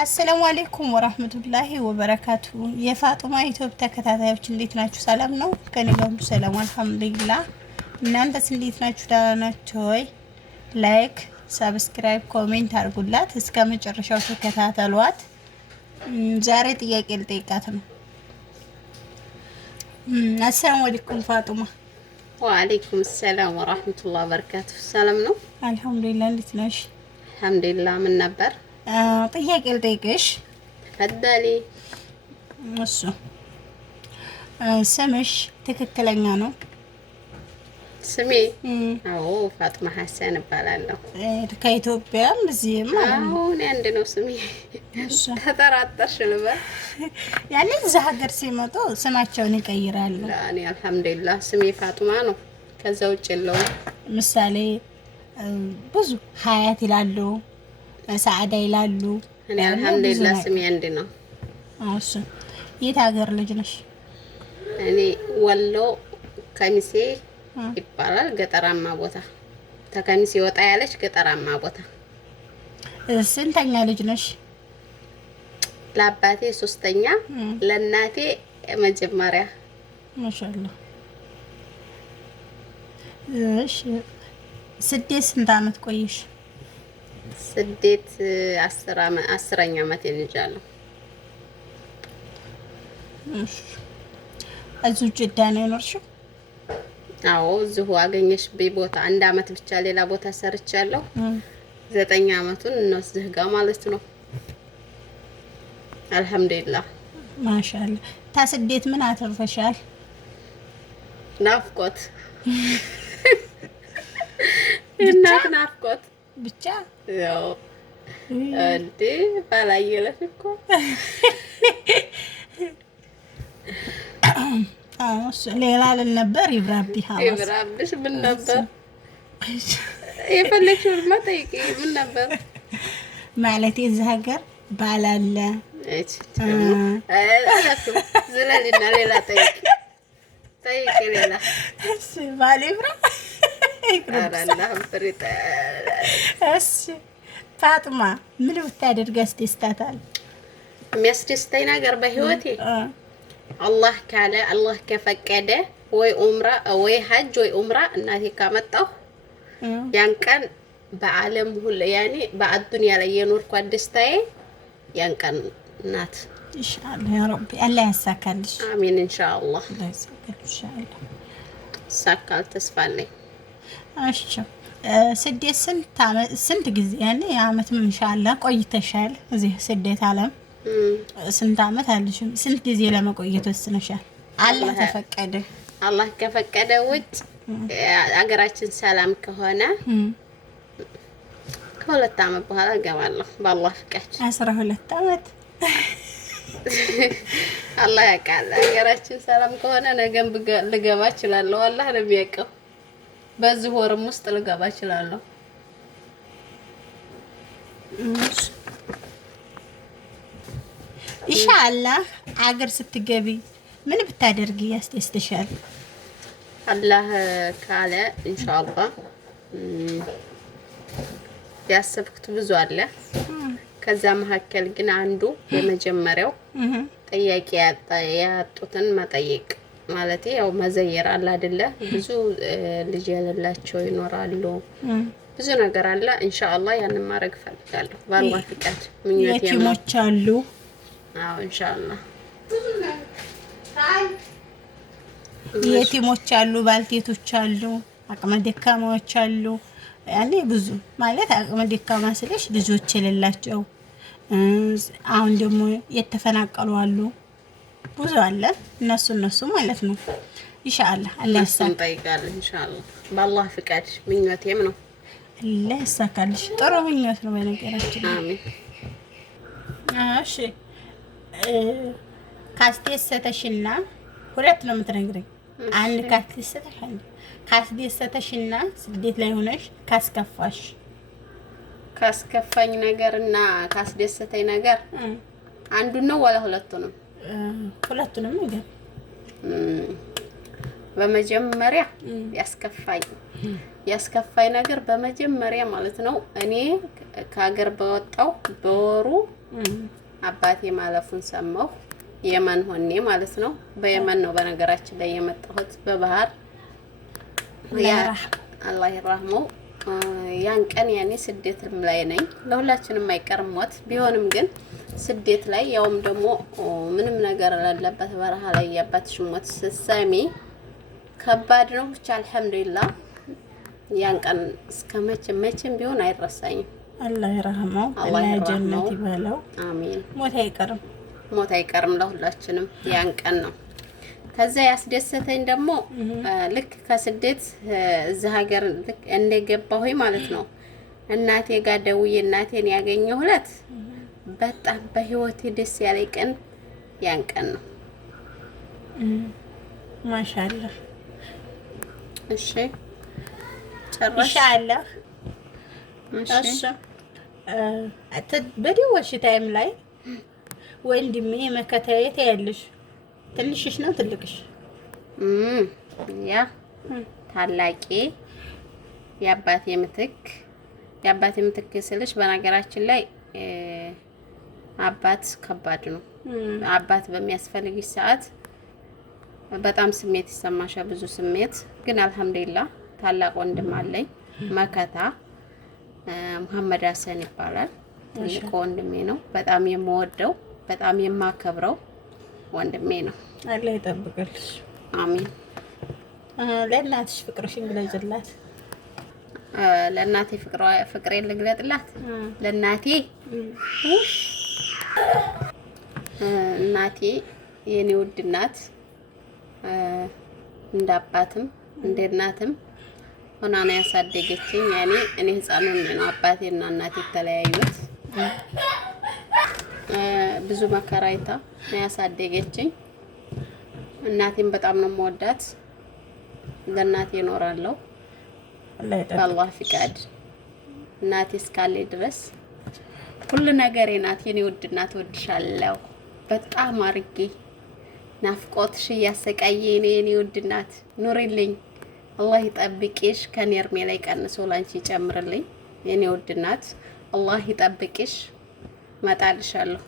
አሰላሙ አለይኩም ወራህመቱላሂ ወበረካቱ። የፋጡማ ዩቲዩብ ተከታታዮች እንዴት ናችሁ? ሰላም ነው? ከኔ ጋር ሁሉ ሰላም አልሐምዱሊላህ። እናንተስ እንዴት ናችሁ? ደህና ናችሁ ወይ? ላይክ፣ ሰብስክራይብ፣ ኮሜንት አድርጉላት እስከ መጨረሻው ተከታተሏት። ዛሬ ጥያቄ ልጠይቃት ነው። አሰላሙ አለይኩም ፋጡማ። ወአለይኩም ሰላም ወራህመቱላሂ ወበረካቱ። ሰላም ነው? አልሐምዱሊላህ። እንዴት ነሽ? አልሐምዱሊላህ። ምን ነበር? ጥያቄ ልጠይቅሽ። ተፈዳሊ። እሱ ስምሽ ትክክለኛ ነው? ስሜ አዎ ፋጡማ ሐሰን እባላለሁ። ከኢትዮጵያም እዚህም አሁን አንድ ነው ስሜ። ተጠራጠርሽ ልበል? ያኔ እዛ ሀገር ሲመጡ ስማቸውን ይቀይራሉ። እኔ አልሐምዱሊላህ ስሜ ፋጡማ ነው። ከዛ ውጭ የለውም። ምሳሌ ብዙ ሀያት ይላሉ፣ ሰዓዳ ይላሉ። እኔ አልሐምዱሊላህ ስሜ አንድ ነው። እሱ የት ሀገር ልጅ ነሽ? እኔ ወሎ ከሚሴ ይባላል። ገጠራማ ቦታ ተከሚሴ ወጣ ያለች ገጠራማ ቦታ። ስንተኛ ልጅ ነሽ? ለአባቴ ሶስተኛ፣ ለእናቴ መጀመሪያ። ማሻአላህ። እሺ ስደት ስንት አመት ቆየሽ? ስደት 10ኛ አመት ይልጃለሁ። እሺ እዚሁ ጅዳ ነው የኖርሽው? አዎ እዚሁ አገኘሽ ቦታ 1 አመት ብቻ ሌላ ቦታ ሰርቻለሁ። 9 አመቱን እነዚህ ጋር ማለት ነው። አልሐምዱሊላህ ማሻአላህ። ታስደት ምን አተርፈሻል? ናፍቆት እናት ናፍቆት ብቻ። ያው እንዴ ባላየለሽ እኮ ሌላ ልን ነበር ይብራብህ ይብራብሽ ምን ነበር የፈለግሽው? ጠይቂ ምን ነበር ማለት የዚህ ሀገር ባላለ እቺ ዝለልና ሌላ ጠይቂ ሌላ ባል ይብራ አላህ ፍሪታ። እሺ ፋጡማ ምን ብታደርግ ያስደስታታል? የሚያስደስተኝ ነገር በህይወቴ አላህ ካለ አላህ ከፈቀደ ወይ ኡምራ ወይ ሀጅ ወይ ኡምራ እናቴ ካመጣሁ ያን ቀን በአለም ሁሉ ያኔ በአዱንያ ላይ የኖርኳት ደስታዬ ያን ቀን ናት። ኢንሻአላህ ያ ረቢ አላህ ያሳካልሽ። አሚን ኢንሻአላህ። አላህ ያሳካልሽ ኢንሻአላህ። ሳካል ተስፋ አለኝ። እሺ ስደት ስንት ጊዜ ያኔ አመት ኢንሻአላህ ቆይተሻል እዚህ ስደት ዓለም? ስንት አመት አለሽ? ስንት ጊዜ ለመቆየት ወስነሻል? አላህ ተፈቀደ አላህ ከፈቀደ ውጭ አገራችን ሰላም ከሆነ ከ2 አመት በኋላ እገባለሁ በአላህ ፍቃድ። 12 አመት አላህ ያውቃል። አገራችን ሰላም ከሆነ ነገም ልገባ እችላለሁ። አላህ ነው የሚያውቀው። በዚህ ወርም ውስጥ ልገባ እችላለሁ። ኢንሻአላህ አገር ስትገቢ ምን ብታደርጊ ያስደስትሻል? አላህ ካለ ኢንሻአላህ ያሰብኩት ብዙ አለ። ከዛ መካከል ግን አንዱ የመጀመሪያው ጥያቄ ያጡትን መጠየቅ ማለት ያው መዘየር አለ አይደለ? ብዙ ልጅ ያለላቸው ይኖራሉ። ብዙ ነገር አለ። ኢንሻአላህ ያንን ማድረግ ፈልጋለሁ በአላህ ፍቃድ። ምኞቴ የቲሞች አሉ። አዎ ኢንሻአላህ የቲሞች አሉ፣ ባልቴቶች አሉ፣ አቅመ ደካማዎች አሉ። ያኔ ብዙ ማለት አቅመ ደካማ ስለሽ ልጆች የሌላቸው አሁን ደግሞ የተፈናቀሉ አሉ። ብዙ አለ። እነሱ ማለት ነው። ኢንሻአላህ አላህ ያሳካል። ኢንሻአላህ በአላህ ፍቃድ ምኞቴም ነው። አላህ ያሳካልሽ። ጥሩ ምኞት ነው በነገራችን። አሚን። እሺ ካስደሰተሽና ሁለት ነው የምትነግረኝ። አንድ ካስደሰተሽና ስደት ላይ ሆነሽ ካስከፋኝ ነገርና ካስደሰተኝ ነገር አንዱን ነው ወላ ሁለቱንም? ሁለቱንም ነገር። በመጀመሪያ ያስከፋኝ ያስከፋይ ነገር በመጀመሪያ ማለት ነው እኔ ከሀገር በወጣው በወሩ አባቴ ማለፉን ሰማሁ። የመን ሆኔ ማለት ነው። በየመን ነው በነገራችን ላይ የመጣሁት በባህር አላህ ይራህመው። ያን ቀን ያኔ ስደት ላይ ነኝ። ለሁላችንም አይቀርም ሞት ቢሆንም ግን ስደት ላይ ያውም ደግሞ ምንም ነገር ያለበት በረሃ ላይ ያባትሽ ሞት ስትሰሚ ከባድ ነው። ብቻ አልሐምዱሊላህ ያን ቀን እስከ መቼም ቢሆን አይረሳኝም። አላህ ይራህመው፣ አላህ ጀነት ይበለው። አሚን። ሞት አይቀርም ለሁላችንም ያን ቀን ነው። ከዛ ያስደሰተኝ ደግሞ ልክ ከስደት እዚህ ሀገር ልክ እንደገባሁኝ ማለት ነው እናቴ ጋር ደውዬ እናቴን ያገኘሁለት በጣም በህይወቴ ደስ ያለኝ ቀን ያን ቀን ነው። ማሻአላህ። እሺ ጨረሽ? ኢንሻአላህ። እሺ በደወልሽ ታይም ላይ ወንድሜ መከታየት ያለሽ ትንሽሽ ነው ትልቅሽ? ያ ታላቄ የአባቴ ምትክ ስልሽ በነገራችን ላይ አባት ከባድ ነው። አባት በሚያስፈልግሽ ሰዓት በጣም ስሜት ይሰማሻል፣ ብዙ ስሜት። ግን አልሐምዱሊላህ ታላቅ ወንድም አለኝ መከታ መሐመድ ሀሰን ይባላል። ትልቅ ወንድሜ ነው። በጣም የምወደው በጣም የማከብረው ወንድሜ ነው። አላህ ይጠብቅልሽ። አሚን። ለእናትሽ ፍቅርሽን ግለጭላት። ለእናቴ ፍቅሬን ልግለጥላት። ለእናቴ እናቴ የኔ ውድ እናት እንደ አባትም እንደ እናትም ሆና ነው ያሳደገችኝ። ያኔ እኔ ህፃን ሆኜ ነው አባቴና እናቴ የተለያዩት። ብዙ መከራ አይታ ነው ያሳደገችኝ። እናቴን በጣም ነው የምወዳት። ለእናቴ እኖራለሁ በአላህ ፍቃድ። እናቴ እስካለኝ ድረስ ሁሉ ነገሬ ናት። የኔ ውድ እናት እወድሻለሁ በጣም አርጌ። ናፍቆትሽ እያሰቃየኝ ነው የኔ ውድ እናት። ኑሪልኝ፣ አላህ ይጠብቅሽ፣ ከኔ እርሜ ላይ ቀንሶ ላንቺ ይጨምርልኝ። የኔ ውድ እናት አላህ ይጠብቅሽ። እመጣልሻለሁ።